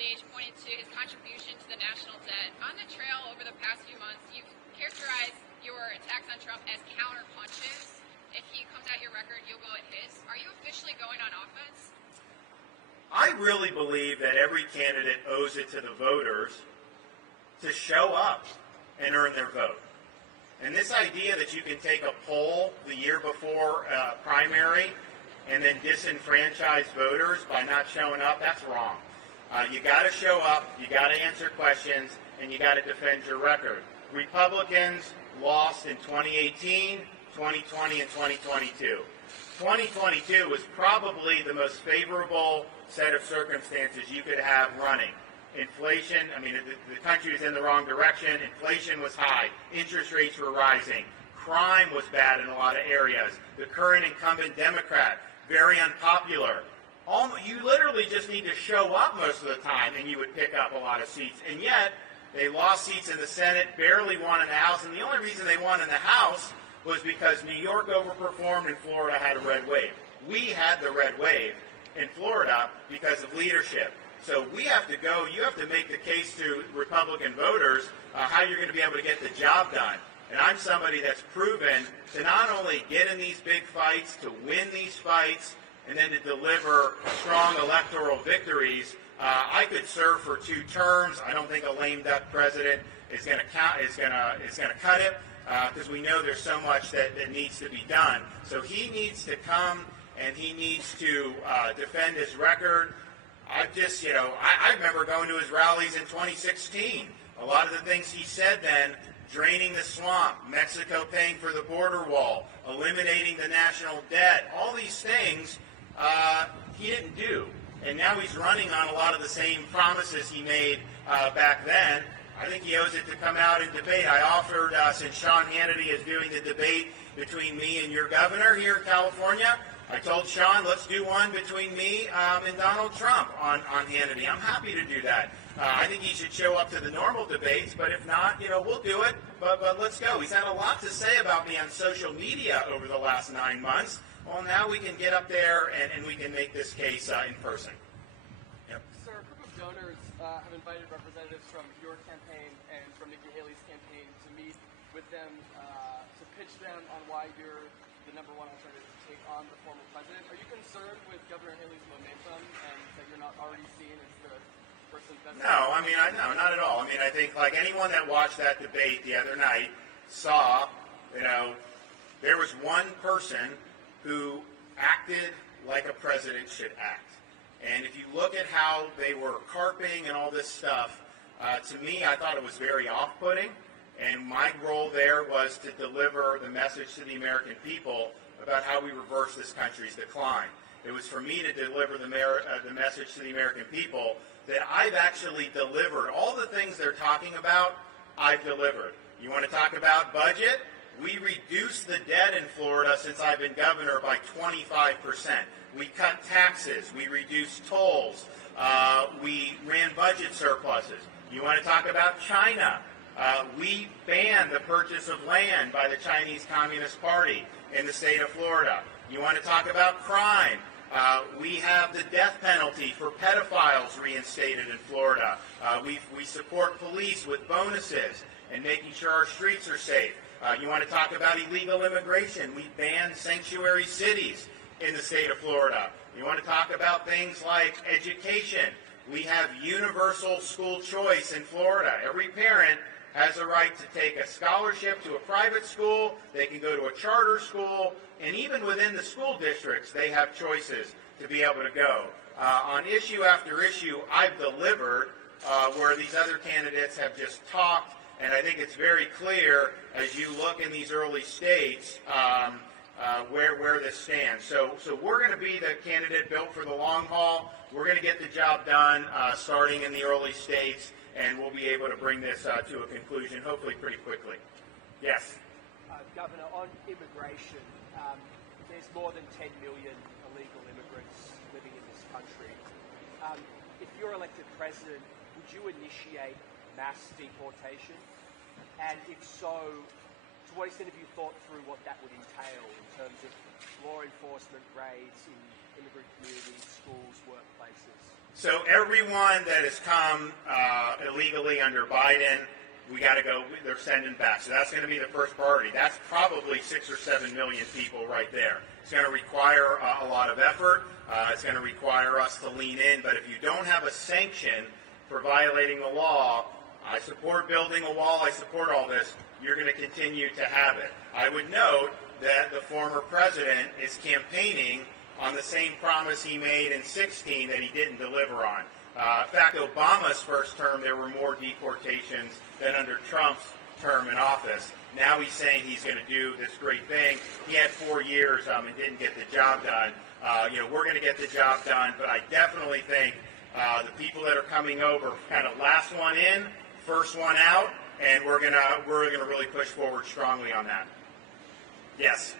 stage pointed to his contribution to the national debt. On the trail over the past few months, you've characterized your attacks on Trump as counter punches. If he comes at your record, you'll go at his. Are you officially going on offense? I really believe that every candidate owes it to the voters to show up and earn their vote. And this idea that you can take a poll the year before primary and then disenfranchise voters by not showing up, that's wrong. You got to show up, you got to answer questions, and you got to defend your record. Republicans lost in 2018, 2020, and 2022. 2022 was probably the most favorable set of circumstances you could have running. Inflation, the country was in the wrong direction. Inflation was high. Interest rates were rising. Crime was bad in a lot of areas. The current incumbent Democrat, very unpopular. You literally just need to show up most of the time and you would pick up a lot of seats. And yet, they lost seats in the Senate, barely won in the House, and the only reason they won in the House was because New York overperformed and Florida had a red wave. We had the red wave in Florida because of leadership. So we have to go, you have to make the case to Republican voters how you're going to be able to get the job done. And I'm somebody that's proven to not only get in these big fights, to win these fights, and then to deliver strong electoral victories. I could serve for 2 terms. I don't think a lame duck president is going to cut it because we know there's so much that needs to be done. So he needs to come and he needs to defend his record. I remember going to his rallies in 2016. A lot of the things he said then, draining the swamp, Mexico paying for the border wall, eliminating the national debt, all these things he didn't do. And now he's running on a lot of the same promises he made back then. I think he owes it to come out and debate. I offered, since Sean Hannity is doing the debate between me and your governor here in California, I told Sean, let's do one between me and Donald Trump on Hannity. I'm happy to do that. I think he should show up to the normal debates, but if not, we'll do it. But let's go. He's had a lot to say about me on social media over the last 9 months. Well, now we can get up there and we can make this case in person. Yep. Sir, a group of donors have invited representatives from your campaign and from Nikki Haley's campaign to meet with them to pitch them on why you're the #1 alternative to take on the former president. Are you concerned with Governor Haley's momentum and that you're not already seen as the person best? No, no, not at all. I think like anyone that watched that debate the other night saw, there was one person who acted like a president should act. And if you look at how they were carping and all this stuff, to me, I thought it was very off-putting. And my role there was to deliver the message to the American people about how we reverse this country's decline. It was for me to deliver the message to the American people that I've actually delivered. All the things they're talking about, I've delivered. You want to talk about budget? We reduced the debt in Florida since I've been governor by 25%. We cut taxes. We reduced tolls. We ran budget surpluses. You want to talk about China? We banned the purchase of land by the Chinese Communist Party in the state of Florida. You want to talk about crime? We have the death penalty for pedophiles reinstated in Florida. We support police with bonuses and making sure our streets are safe. You want to talk about illegal immigration? We banned sanctuary cities in the state of Florida. You want to talk about things like education? We have universal school choice in Florida. Every parent has a right to take a scholarship to a private school. They can go to a charter school. And even within the school districts, they have choices to be able to go. On issue after issue, I've delivered where these other candidates have just talked. And I think it's very clear as you look in these early states where this stands. So we're going to be the candidate built for the long haul. We're going to get the job done starting in the early states, and we'll be able to bring this to a conclusion hopefully pretty quickly. Yes? Governor, on immigration, there's more than 10 million illegal immigrants living in this country. If you're elected president, would you initiate mass deportation? And if so, to what extent have you thought through what that would entail in terms of law enforcement raids in immigrant communities, schools, workplaces? So everyone that has come illegally under Biden, we got to go, they're sending back. So that's going to be the first priority. That's probably 6 or 7 million people right there. It's going to require a lot of effort. It's going to require us to lean in. But if you don't have a sanction for violating the law, I support building a wall. I support all this. You're going to continue to have it. I would note that the former president is campaigning on the same promise he made in 2016 that he didn't deliver on. In fact, Obama's first term, there were more deportations than under Trump's term in office. Now he's saying he's going to do this great thing. He had 4 years and didn't get the job done. We're going to get the job done, but I definitely think the people that are coming over, kind of last one in, first one out, and we're gonna really push forward strongly on that. Yes.